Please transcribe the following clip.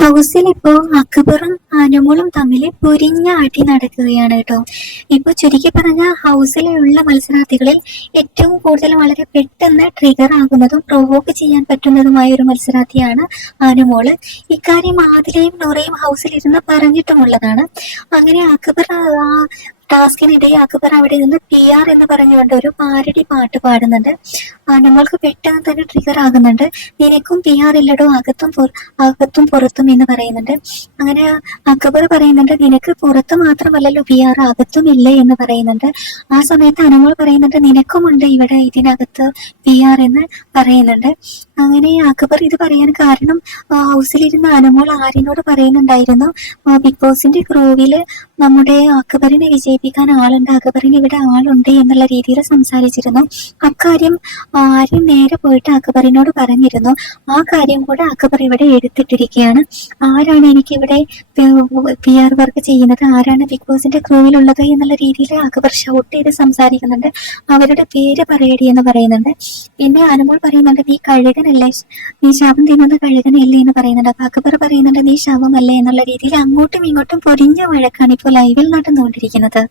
ഹൗസിൽ ഇപ്പോ അക്ബറും അനുമോളും തമ്മിൽ പൊരിഞ്ഞ അടി നടക്കുകയാണ് കേട്ടോ. ഇപ്പൊ ചുരുക്കി പറഞ്ഞ ഹൗസിലുള്ള മത്സരാർത്ഥികളിൽ ഏറ്റവും കൂടുതൽ വളരെ പെട്ടെന്ന് ട്രിഗർ ആകുന്നതും പ്രൊവോക്ക് ചെയ്യാൻ പറ്റുന്നതുമായ ഒരു മത്സരാർത്ഥിയാണ് അനുമോൾ. ഇക്കാര്യം ആദിലയും നൂറയും ഹൗസിലിരുന്ന് പറഞ്ഞിട്ടുമുള്ളതാണ്. അങ്ങനെ അക്ബർ ടാസ്കിനിടെ അക്ബർ അവിടെ നിന്ന് പി ആർ എന്ന് പറഞ്ഞുകൊണ്ട് ഒരു പാരടി പാട്ട് പാടുന്നുണ്ട്. നമ്മൾക്ക് പെട്ടെന്ന് തന്നെ ട്രിഗർ ആകുന്നുണ്ട്. നിനക്കും പി ആർ ഇല്ലടോ അകത്തും അകത്തും പുറത്തും എന്ന് പറയുന്നുണ്ട്. അങ്ങനെ അക്ബർ പറയുന്നുണ്ട് നിനക്ക് പുറത്ത് മാത്രമല്ലല്ലോ പി ആർ അകത്തും ഇല്ല എന്ന് പറയുന്നുണ്ട്. ആ സമയത്ത് അനമോൾ പറയുന്നുണ്ട് നിനക്കുമുണ്ട് ഇവിടെ ഇതിനകത്ത് പി ആർ എന്ന് പറയുന്നുണ്ട്. അങ്ങനെ അക്ബർ ഇത് പറയാൻ കാരണം ഹൗസിലിരുന്ന അനുമോൾ ആര്യനോട് പറയുന്നുണ്ടായിരുന്നു ബിഗ് ബോസിന്റെ ക്രൂവിൽ നമ്മുടെ അക്ബറിനെ വിജയിപ്പിക്കാൻ ആളുണ്ട്. അക്ബറിന് ഇവിടെ ആളുണ്ട് എന്നുള്ള രീതിയിൽ സംസാരിച്ചിരുന്നു. അക്കാര്യം ആര്യൻ നേരെ പോയിട്ട് അക്ബറിനോട് പറഞ്ഞിരുന്നു. ആ കാര്യം കൂടെ അക്ബർ ഇവിടെ എടുത്തിട്ടിരിക്കുകയാണ്. ആരാണ് എനിക്ക് ഇവിടെ പി ആർ വർക്ക് ചെയ്യുന്നത്? ആരാണ് ബിഗ് ബോസിന്റെ ക്രൂവിലുള്ളത് എന്നുള്ള രീതിയിൽ അക്ബർ ഷൗട്ട് ചെയ്ത് സംസാരിക്കുന്നുണ്ട്. അവരുടെ പേര് പറയടി എന്ന് പറയുന്നുണ്ട്. പിന്നെ അനുമോൾ പറയുന്നുണ്ട് നീ കഴുകനല്ലേ? നീ ശവം തിന്നുന്ന കഴുകനല്ലേ? എന്ന് പറയുന്നുണ്ട്. അപ്പൊ അക്ബർ പറയുന്നുണ്ട് നീ ശവമല്ലേ? എന്നുള്ള രീതിയിൽ അങ്ങോട്ടും ഇങ്ങോട്ടും പൊരിഞ്ഞ വഴക്കാണ് ഇപ്പോൾ ലൈവിൽ നടന്നുകൊണ്ടിരിക്കുന്നത്.